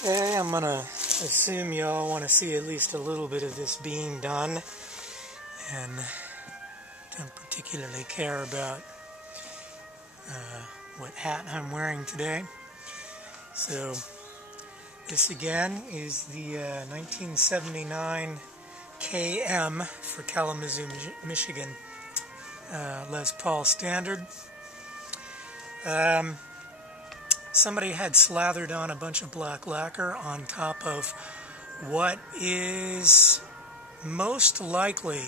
Okay, I'm gonna assume y'all want to see at least a little bit of this being done, and don't particularly care about what hat I'm wearing today. So this again is the 1979 KM for Kalamazoo, Michigan, Les Paul Standard. Somebody had slathered on a bunch of black lacquer on top of what is most likely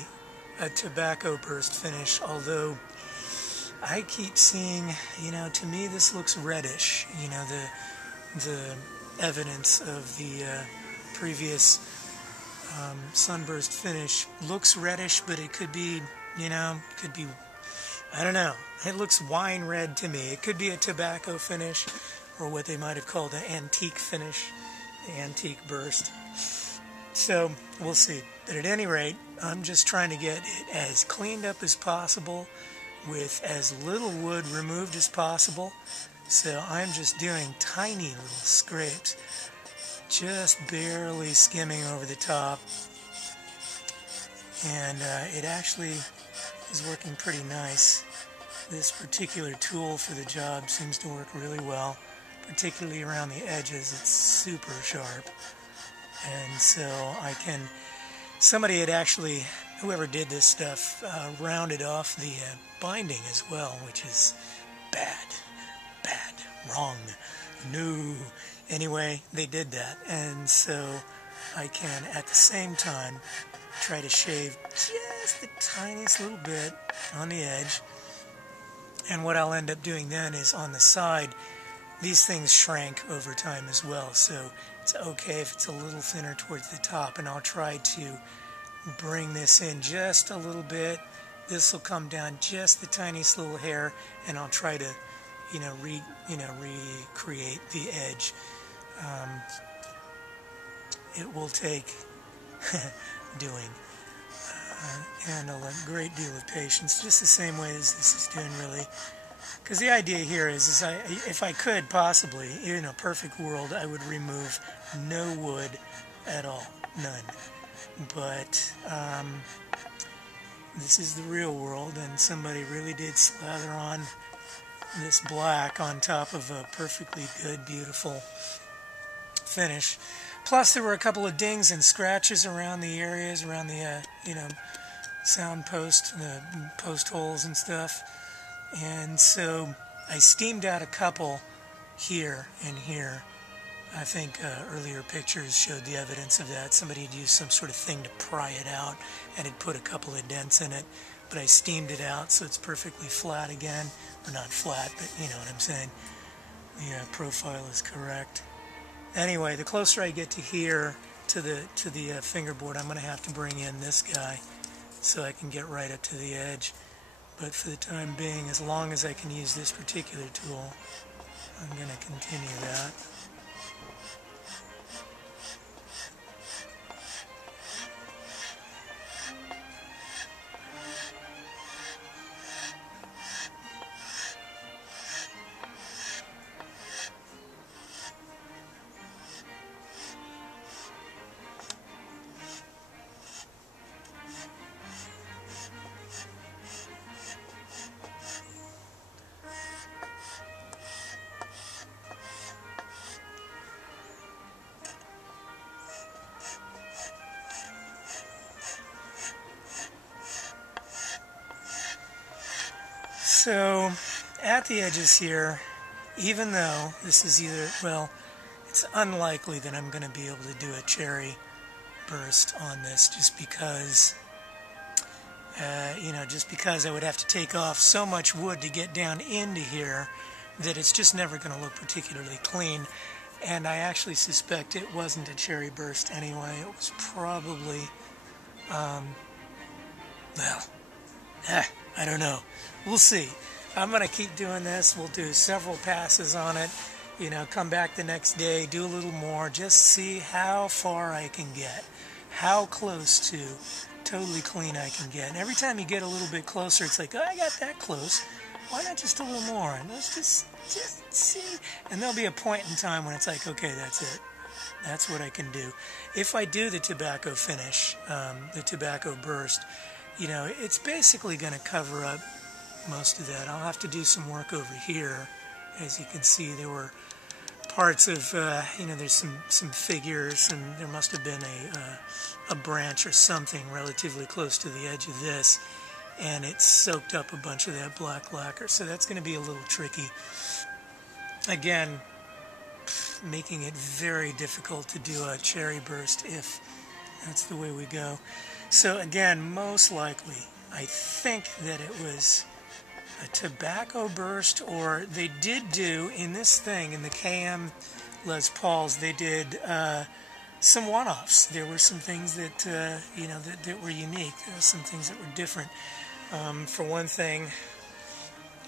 a tobacco burst finish, although I keep seeing, to me this looks reddish. The evidence of the previous sunburst finish looks reddish, but it could be, I don't know. It looks wine red to me. It could be a tobacco finish, or what they might have called an antique finish, the antique burst. So we'll see. But at any rate, I'm just trying to get it as cleaned up as possible with as little wood removed as possible. So I'm just doing tiny little scrapes, just barely skimming over the top. And it actually is working pretty nice. This particular tool for the job seems to work really well, particularly around the edges. It's super sharp. And so somebody had actually, whoever did this stuff, rounded off the binding as well, which is bad, wrong, no. Anyway, they did that, and so I can, at the same time, try to shave just the tiniest little bit on the edge. And what I'll end up doing then is on the side, these things shrank over time as well, so it's okay if it's a little thinner towards the top, and I'll try to bring this in just a little bit. This will come down just the tiniest little hair, and I'll try to, recreate the edge. It will take doing and a great deal of patience, just the same way as this is doing, really. Because the idea here is if I could possibly, in a perfect world, I would remove no wood at all, none. But this is the real world, and somebody really did slather on this black on top of a perfectly good, beautiful finish. Plus, there were a couple of dings and scratches around the areas, around the, sound post, the post holes and stuff. And so I steamed out a couple here and here. I think earlier pictures showed the evidence of that. Somebody had used some sort of thing to pry it out and had put a couple of dents in it. But I steamed it out so it's perfectly flat again. Or not flat, but you know what I'm saying. The profile is correct. Anyway, the closer I get to here, to the fingerboard, I'm going to have to bring in this guy so I can get right up to the edge. But for the time being, as long as I can use this particular tool, I'm going to continue that. So, at the edges here, even though this is it's unlikely that I'm going to be able to do a cherry burst on this, just because I would have to take off so much wood to get down into here that it's just never going to look particularly clean. And I actually suspect it wasn't a cherry burst anyway. It was probably, I don't know. We'll see. I'm going to keep doing this. We'll do several passes on it. Come back the next day, do a little more, just see how far I can get, how close to totally clean I can get. And every time you get a little bit closer, it's like, oh, I got that close. Why not just a little more? And let's just see. And there'll be a point in time when it's like, okay, that's it. That's what I can do. If I do the tobacco finish, the tobacco burst, it's basically going to cover up most of that. I'll have to do some work over here. As you can see, there were parts of, there's some figures, and there must have been a branch or something relatively close to the edge of this, and it soaked up a bunch of that black lacquer, so that's going to be a little tricky. Again, making it very difficult to do a cherry burst if that's the way we go. So again, most likely, I think that it was a tobacco burst, or they did do in this thing, in the KM Les Pauls, they did some one-offs. There were some things that, that were unique. There were some things that were different. For one thing,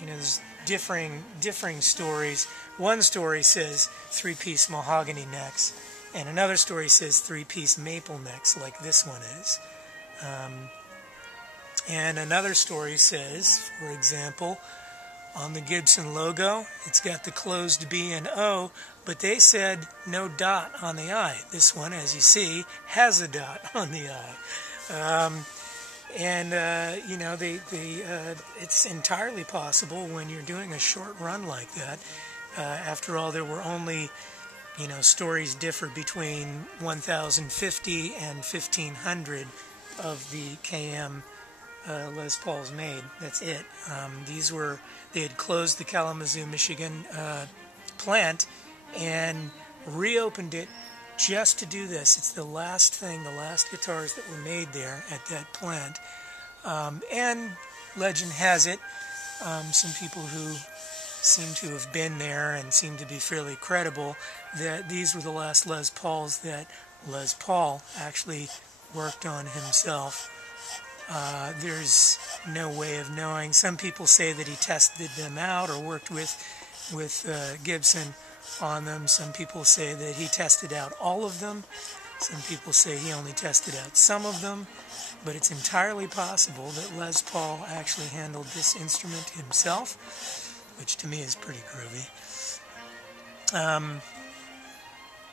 there's differing stories. One story says 3-piece mahogany necks, and another story says 3-piece maple necks, like this one is. And another story says, for example, on the Gibson logo, it's got the closed B and O, but they said no dot on the I. This one, as you see, has a dot on the I. It's entirely possible when you're doing a short run like that. After all, there were only, stories differ between 1,050 and 1,500 of the KM Les Pauls made. That's it. They had closed the Kalamazoo, Michigan plant and reopened it just to do this. It's the last guitars that were made there at that plant. And legend has it, some people who seem to have been there and seem to be fairly credible, that these were the last Les Pauls that Les Paul actually worked on himself. There's no way of knowing. Some people say that he tested them out or worked with Gibson on them. Some people say that he tested out all of them. Some people say he only tested out some of them. But it's entirely possible that Les Paul actually handled this instrument himself, which to me is pretty groovy.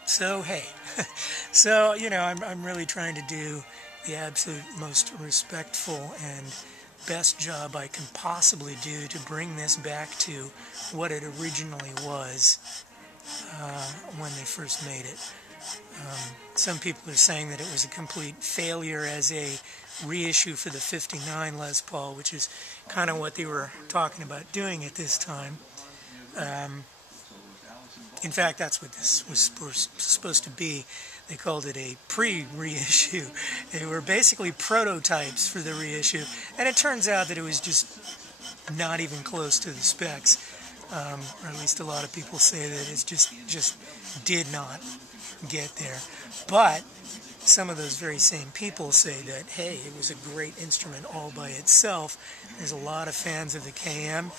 So hey, I'm really trying to do the absolute most respectful and best job I can possibly do to bring this back to what it originally was when they first made it. Some people are saying that it was a complete failure as a reissue for the 59 Les Paul, which is kind of what they were talking about doing at this time. In fact, that's what this was supposed to be. They called it a pre-reissue. They were basically prototypes for the reissue, and it turns out that it was just not even close to the specs. Or at least a lot of people say that it just did not get there. But some of those very same people say that, hey, it was a great instrument all by itself. There's a lot of fans of the KM,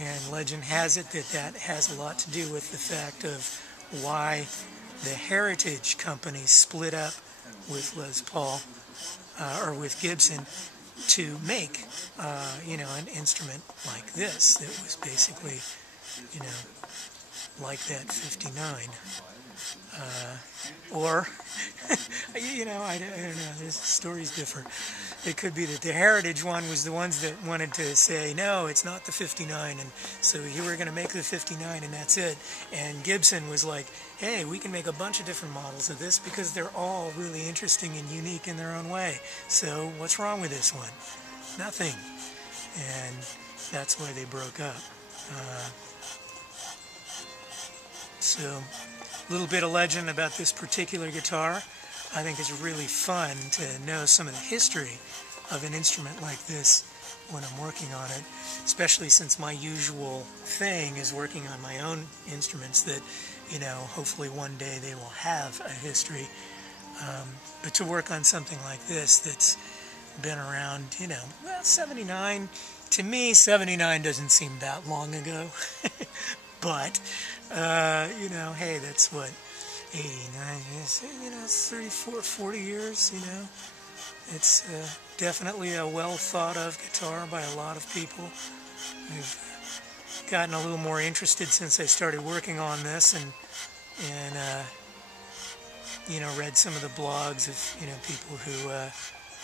and legend has it that has a lot to do with the fact of why the Heritage Company split up with Les Paul, or with Gibson, to make, an instrument like this that was basically, like that 59. Or, I don't know, this story's different. It could be that the Heritage one was the ones that wanted to say, no, it's not the 59, and so you were going to make the 59 and that's it. And Gibson was like, hey, we can make a bunch of different models of this because they're all really interesting and unique in their own way. So what's wrong with this one? Nothing. And that's why they broke up. So a little bit of legend about this particular guitar. I think it's really fun to know some of the history of an instrument like this when I'm working on it, especially since my usual thing is working on my own instruments that, hopefully one day they will have a history. But to work on something like this that's been around, 79, to me, 79 doesn't seem that long ago. But, hey, that's what, 89 is, it's 34, 40 years, It's definitely a well thought of guitar by a lot of people. I've gotten a little more interested since I started working on this, and read some of the blogs of, people who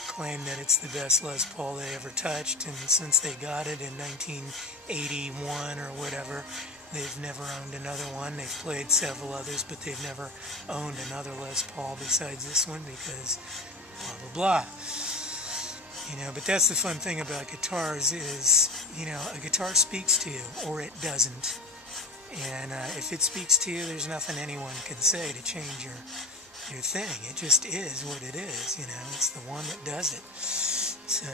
claim that it's the best Les Paul they ever touched, and since they got it in 1981 or whatever, they've never owned another one. They've played several others, but they've never owned another Les Paul besides this one because blah, blah, blah. But that's the fun thing about guitars is, a guitar speaks to you, or it doesn't. And if it speaks to you, there's nothing anyone can say to change your thing. It just is what it is, It's the one that does it. So,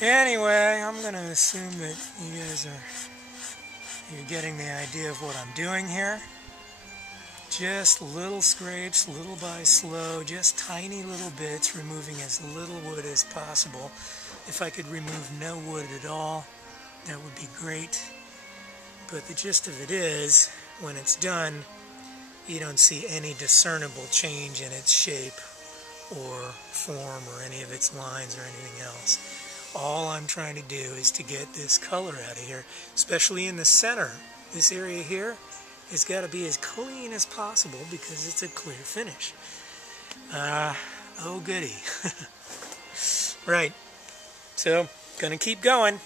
anyway, I'm going to assume that you guys you're getting the idea of what I'm doing here. Just little scrapes, little by slow, just tiny little bits, removing as little wood as possible. If I could remove no wood at all, that would be great. But the gist of it is, when it's done, you don't see any discernible change in its shape or form or any of its lines or anything else. All I'm trying to do is to get this color out of here, especially in the center. This area here has got to be as clean as possible because it's a clear finish. Oh goody. Right. So, gonna keep going.